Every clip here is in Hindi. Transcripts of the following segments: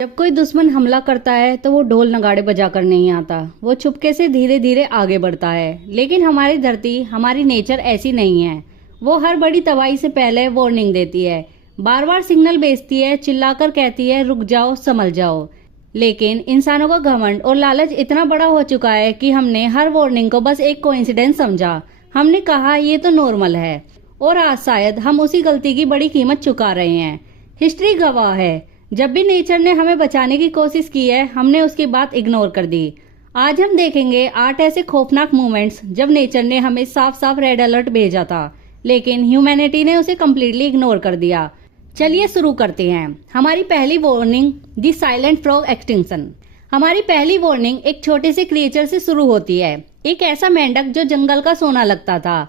जब कोई दुश्मन हमला करता है तो वो ढोल नगाड़े बजाकर नहीं आता, वो चुपके से धीरे धीरे आगे बढ़ता है। लेकिन हमारी धरती, हमारी नेचर ऐसी नहीं है। वो हर बड़ी तबाही से पहले वार्निंग देती है, बार बार सिग्नल भेजती है, चिल्लाकर कहती है रुक जाओ, संभल जाओ। लेकिन इंसानों का घमंड और लालच इतना बड़ा हो चुका है कि हमने हर वार्निंग को बस एक कोइंसिडेंस समझा। हमने कहा ये तो नॉर्मल है, और आज शायद हम उसी गलती की बड़ी कीमत चुका रहे हैं। हिस्ट्री गवाह है, जब भी नेचर ने हमें बचाने की कोशिश की है, हमने उसकी बात इग्नोर कर दी। आज हम देखेंगे 8 ऐसे खौफनाक मोमेंट्स जब नेचर ने हमें साफ साफ रेड अलर्ट भेजा था, लेकिन ह्यूमैनिटी ने उसे कम्प्लीटली इग्नोर कर दिया। चलिए शुरू करते हैं। हमारी पहली warning, the silent frog extinction. हमारी पहली वार्निंग एक छोटे से क्रिएचर से शुरू होती है, एक ऐसा मेंढक जो जंगल का सोना लगता था।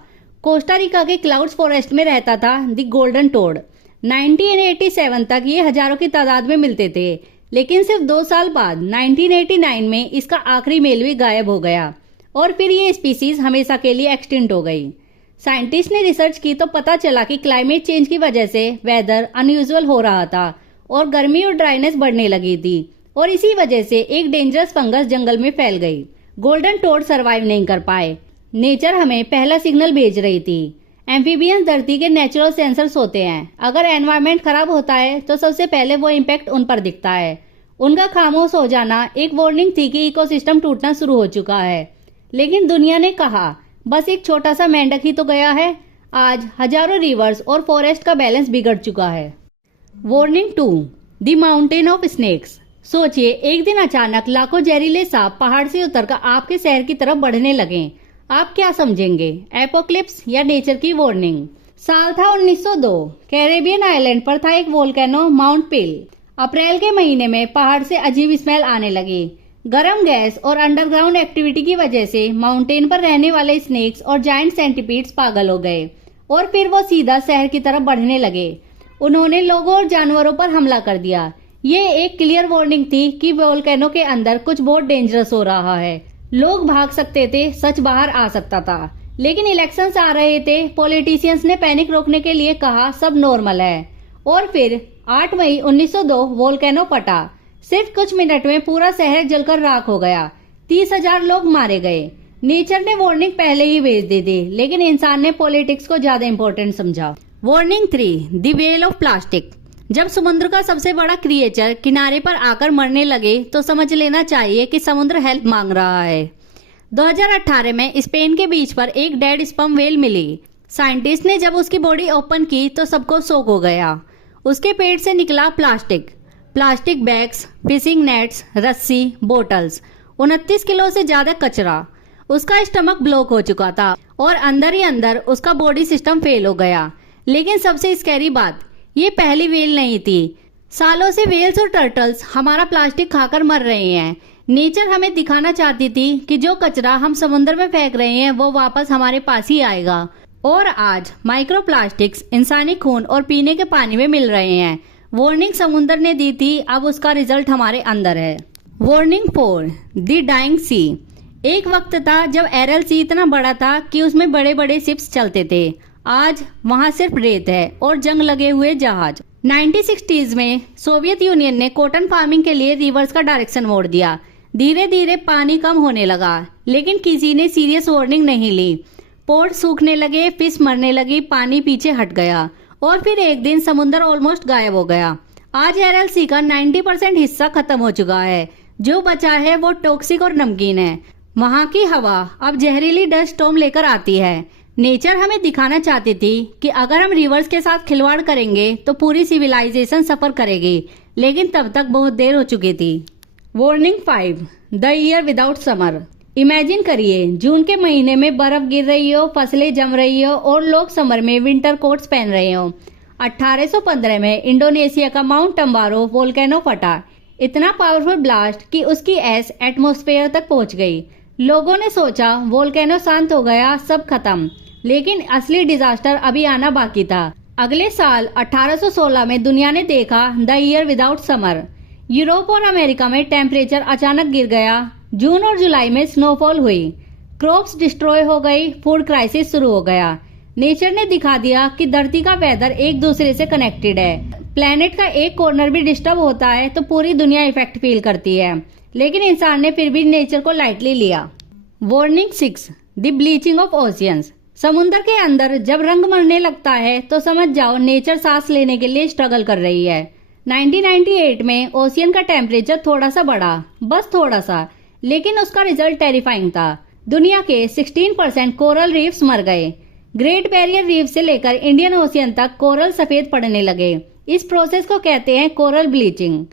कोस्टा रिका के क्लाउड्स फॉरेस्ट में रहता था द गोल्डन टोड। 1987 तक ये हजारों की तादाद में मिलते थे, लेकिन सिर्फ 2 साल बाद 1989 में इसका आखिरी मेल भी गायब हो गया और फिर ये स्पीसीज हमेशा के लिए एक्सटिंक्ट हो गई। साइंटिस्ट ने रिसर्च की तो पता चला कि क्लाइमेट चेंज की वजह से वेदर अनयूजुअल हो रहा था और गर्मी और ड्राइनेस बढ़ने लगी थी, और इसी वजह से एक डेंजरस फंगस जंगल में फैल गई। गोल्डन टोड सरवाइव नहीं कर पाए। नेचर हमें पहला सिग्नल भेज रही थी। एम्फीबियंस धरती के नेचुरल सेंसर्स होते हैं। अगर एनवायरनमेंट खराब होता है तो सबसे पहले वो इम्पैक्ट उन पर दिखता है। उनका खामोश हो जाना एक वार्निंग थी कि इकोसिस्टम टूटना शुरू हो चुका है। लेकिन दुनिया ने कहा बस एक छोटा सा मेंढक ही तो गया है। आज हजारों रिवर्स और फॉरेस्ट का बैलेंस बिगड़ चुका है। Warning 2, the mountain of snakes. सोचिए, एक दिन अचानक लाखों जहरीले सांप पहाड़ से उतरकर आपके शहर की तरफ बढ़ने लगे। आप क्या समझेंगे, एपोक्लिप्स या नेचर की वार्निंग? साल था 1902। कैरेबियन आइलैंड पर था एक वोल्केनो, माउंट पिल। अप्रैल के महीने में पहाड़ से अजीब स्मेल आने लगी। गर्म गैस और अंडरग्राउंड एक्टिविटी की वजह से माउंटेन पर रहने वाले स्नेक्स और जायंट सेंटीपीड्स पागल हो गए और फिर वो सीधा शहर की तरफ बढ़ने लगे। उन्होंने लोगों और जानवरों पर हमला कर दिया। ये एक क्लियर वार्निंग थी कि वोल्केनो के अंदर कुछ बहुत डेंजरस हो रहा है। लोग भाग सकते थे, सच बाहर आ सकता था। लेकिन इलेक्शंस आ रहे थे, पॉलिटिशियंस ने पैनिक रोकने के लिए कहा सब नॉर्मल है। और फिर 8 मई 1902 वोल्केनो फटा। सिर्फ कुछ मिनट में पूरा शहर जलकर राख हो गया। 30,000 लोग मारे गए। नेचर ने वार्निंग पहले ही भेज दी थी, लेकिन इंसान ने पॉलिटिक्स को ज्यादा इम्पोर्टेंट समझा। Warning 3, the whale of plastic. जब समुद्र का सबसे बड़ा क्रिएचर किनारे पर आकर मरने लगे तो समझ लेना चाहिए कि समुद्र हेल्प मांग रहा है। 2018 में स्पेन के बीच पर एक डेड स्पर्म व्हेल मिली। साइंटिस्ट ने जब उसकी बॉडी ओपन की तो सबको शॉक हो गया। उसके पेट से निकला प्लास्टिक बैग्स, फिशिंग नेट्स, रस्सी, बोटल्स, 29 किलो से ज्यादा कचरा। उसका स्टमक ब्लॉक हो चुका था और अंदर ही अंदर उसका बॉडी सिस्टम फेल हो गया। लेकिन सबसे स्कैरी बात, ये पहली व्हेल नहीं थी। सालों से व्हेल्स और टर्टल्स हमारा प्लास्टिक खाकर मर रहे हैं। नेचर हमें दिखाना चाहती थी कि जो कचरा हम समुद्र में फेंक रहे हैं वो वापस हमारे पास ही आएगा। और आज माइक्रो प्लास्टिक्स इंसानी खून और पीने के पानी में मिल रहे हैं। वार्निंग समुद्र ने दी थी, अब उसका रिजल्ट हमारे अंदर है। वार्निंग 4, द डाइंग सी। एक वक्त था जब एरल सी इतना बड़ा था कि उसमें बड़े बड़े शिप्स चलते थे। आज वहां सिर्फ रेत है और जंग लगे हुए जहाज। 1960s में सोवियत यूनियन ने कॉटन फार्मिंग के लिए रिवर्स का डायरेक्शन मोड़ दिया। धीरे धीरे पानी कम होने लगा, लेकिन किसी ने सीरियस वार्निंग नहीं ली। पोर्ट सूखने लगे, फिश मरने लगी, पानी पीछे हट गया और फिर एक दिन समुद्र ऑलमोस्ट गायब हो गया। आज एरल सी का 90% हिस्सा खत्म हो चुका है। जो बचा है वो टॉक्सिक और नमकीन है। वहां की हवा अब जहरीली डस्ट स्टॉर्म लेकर आती है। नेचर हमें दिखाना चाहती थी कि अगर हम रिवर्स के साथ खिलवाड़ करेंगे तो पूरी सिविलाइजेशन सफर करेगी, लेकिन तब तक बहुत देर हो चुकी थी। Warning 5, the year without summer. Imagine करिए, जून के महीने में बर्फ गिर रही हो, फसलें जम रही हो और लोग समर में विंटर कोट्स पहन रहे हो। 1815 में इंडोनेशिया का माउंट टम्बारो वोल्केनो फटा। इतना पावरफुल ब्लास्ट कि उसकी ऐश एटमॉस्फेयर तक पहुंच गई। लोगों ने सोचा वोल्केनो शांत हो गया, सब खत्म। लेकिन असली डिजास्टर अभी आना बाकी था। अगले साल 1816 में दुनिया ने देखा the year without summer. Europe और अमेरिका में टेम्परेचर अचानक गिर गया। जून और जुलाई में स्नोफॉल हुई। क्रॉप्स डिस्ट्रॉय हो गई, फूड क्राइसिस शुरू हो गया। नेचर ने दिखा दिया कि धरती का वेदर एक दूसरे से कनेक्टेड है। प्लेनेट का एक कॉर्नर भी डिस्टर्ब होता है तो पूरी दुनिया इफेक्ट फील करती है, लेकिन इंसान ने फिर भी नेचर को लाइटली लिया। Warning 6, the bleaching of oceans. समुद्र के अंदर जब रंग मरने लगता है तो समझ जाओ नेचर सांस लेने के लिए स्ट्रगल कर रही है। 1998 में ओशियन का टेम्परेचर थोड़ा सा बढ़ा, बस थोड़ा सा, लेकिन उसका रिजल्ट टेरिफाइंग था। दुनिया के 16% कोरल रीफ्स मर गए। ग्रेट बैरियर रीफ से लेकर इंडियन ओशियन तक कोरल सफेद पड़ने लगे। इस प्रोसेस को कहते हैं कोरल ब्लीचिंग।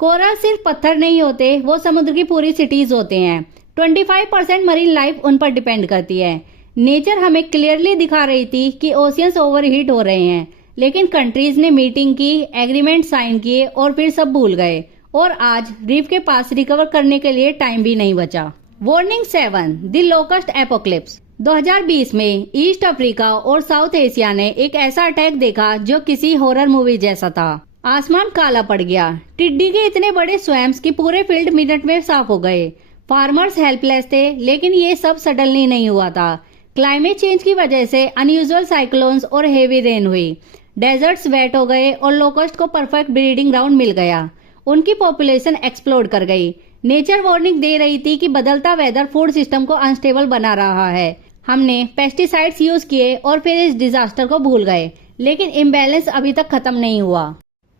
कोरल सिर्फ पत्थर नहीं होते, वो समुद्र की पूरी सिटीज होते हैं। 25% मरीन लाइफ उन पर डिपेंड करती है। नेचर हमें क्लियरली दिखा रही थी कि ओशियंस ओवरहीट हो रहे हैं, लेकिन कंट्रीज ने मीटिंग की, एग्रीमेंट साइन किए और फिर सब भूल गए, और आज रीफ के पास रिकवर करने के लिए टाइम भी नहीं बचा। Warning 7, the locust apocalypse. 2020 में ईस्ट अफ्रीका और साउथ एशिया ने एक ऐसा अटैक देखा जो किसी हॉरर मूवी जैसा था। आसमान काला पड़ गया, टिड्डी के इतने बड़े स्वैम्स की पूरे फील्ड मिनट में साफ हो गए। फार्मर्स हेल्पलेस थे, लेकिन ये सब सडनली नहीं हुआ था। क्लाइमेट चेंज की वजह से अनयूजुअल साइक्लोन्स और हेवी रेन हुई। डेजर्ट्स वेट हो गए और लोकस्ट को परफेक्ट ब्रीडिंग ग्राउंड मिल गया। उनकी पॉपुलेशन एक्सप्लोड कर गई। नेचर वार्निंग दे रही थी कि बदलता वेदर फूड सिस्टम को अनस्टेबल बना रहा है। हमने पेस्टिसाइड्स यूज किए और फिर इस डिजास्टर को भूल गए, लेकिन इम्बैलेंस अभी तक खत्म नहीं हुआ।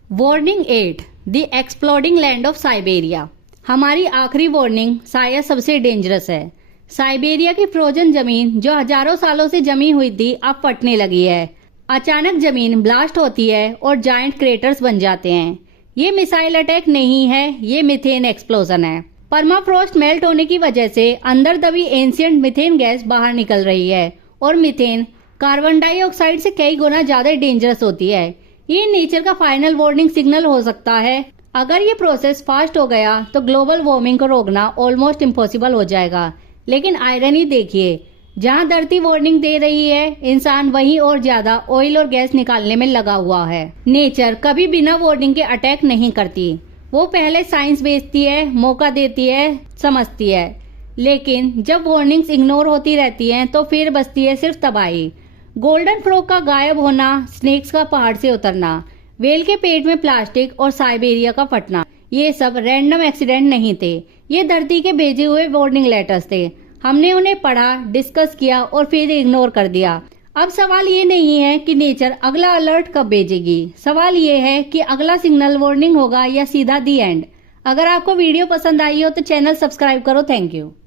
Warning 8, the exploding land of Siberia. हमारी आखिरी वार्निंग शायद सबसे डेंजरस है। साइबेरिया की फ्रोजन जमीन जो हजारों सालों से जमी हुई थी अब फटने लगी है। अचानक जमीन ब्लास्ट होती है और जायंट क्रेटर्स बन जाते हैं। ये मिसाइल अटैक नहीं है, ये मीथेन एक्सप्लोजन है। परमाफ्रोस्ट मेल्ट होने की वजह से अंदर दबी एंशिएंट मीथेन गैस बाहर निकल रही है, और मीथेन कार्बन डाइऑक्साइड से कई गुना ज्यादा डेंजरस होती है। ये नेचर का फाइनल वार्निंग सिग्नल हो सकता है। अगर ये प्रोसेस फास्ट हो गया तो ग्लोबल वार्मिंग को रोकना ऑलमोस्ट इम्पॉसिबल हो जाएगा। लेकिन आयरनी देखिए, जहां धरती वार्निंग दे रही है, इंसान वहीं और ज्यादा ऑयल और गैस निकालने में लगा हुआ है। नेचर कभी बिना वार्निंग के अटैक नहीं करती। वो पहले साइंस बेचती है, मौका देती है, समझती है, लेकिन जब वार्निंग्स इग्नोर होती रहती हैं तो फिर बचती है सिर्फ तबाही। गोल्डन फ्रॉग का गायब होना, स्नेक्स का पहाड़ से उतरना, वेल के पेट में प्लास्टिक और साइबेरिया का फटना, ये सब रैंडम एक्सीडेंट नहीं थे। ये धरती के भेजे हुए वार्निंग लेटर्स थे। हमने उन्हें पढ़ा, डिस्कस किया और फिर इग्नोर कर दिया। अब सवाल ये नहीं है कि नेचर अगला अलर्ट कब भेजेगी, सवाल ये है कि अगला सिग्नल वार्निंग होगा या सीधा दी एंड। अगर आपको वीडियो पसंद आई हो तो चैनल सब्सक्राइब करो। Thank you.